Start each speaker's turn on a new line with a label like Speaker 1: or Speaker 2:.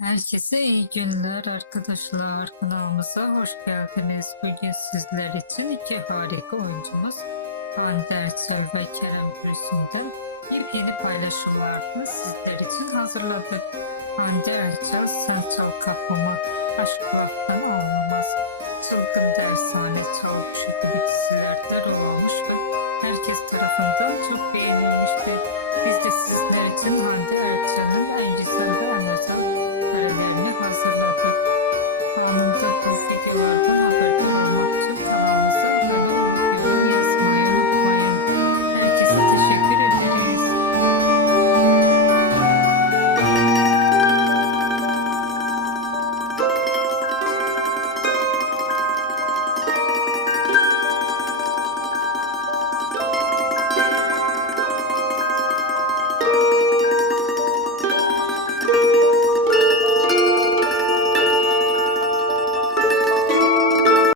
Speaker 1: Herkese iyi günler arkadaşlar. Kanalımıza hoş geldiniz. Bugün sizler için iki harika oyuncumuz Hande Erçel ve Kerem Gülsüm'den yepyeni paylaşımlarını sizler için hazırladık. Hande Erçel Sen Çal Kapımı Aşk Vaktan Olmaz Çılgın Dershane Çavuşu gibi dizilerde rol almış ve herkes tarafından çok beğenilmiştir.